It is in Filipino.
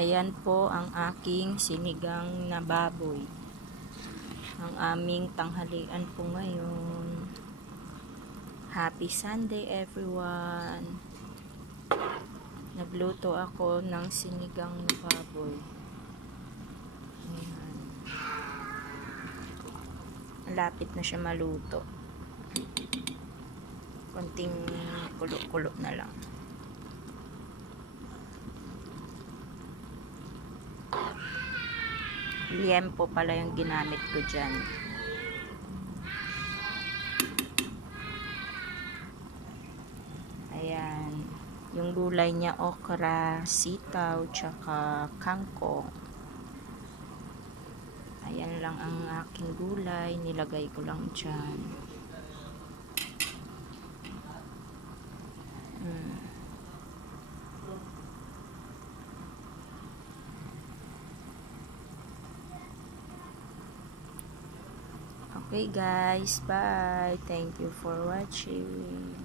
Ayan po ang aking sinigang na baboy. Ang aming tanghalian po ngayon. Happy Sunday everyone! Nagluto ako ng sinigang na baboy. Ayan. Malapit na siya maluto. Konting kulo-kulo na lang. Liempo pala yung ginamit ko dyan. Ayan. Yung gulay niya, okra, sitaw, tsaka kangkong. Ayan lang ang aking gulay. Nilagay ko lang dyan. Okay guys, bye. Thank you for watching.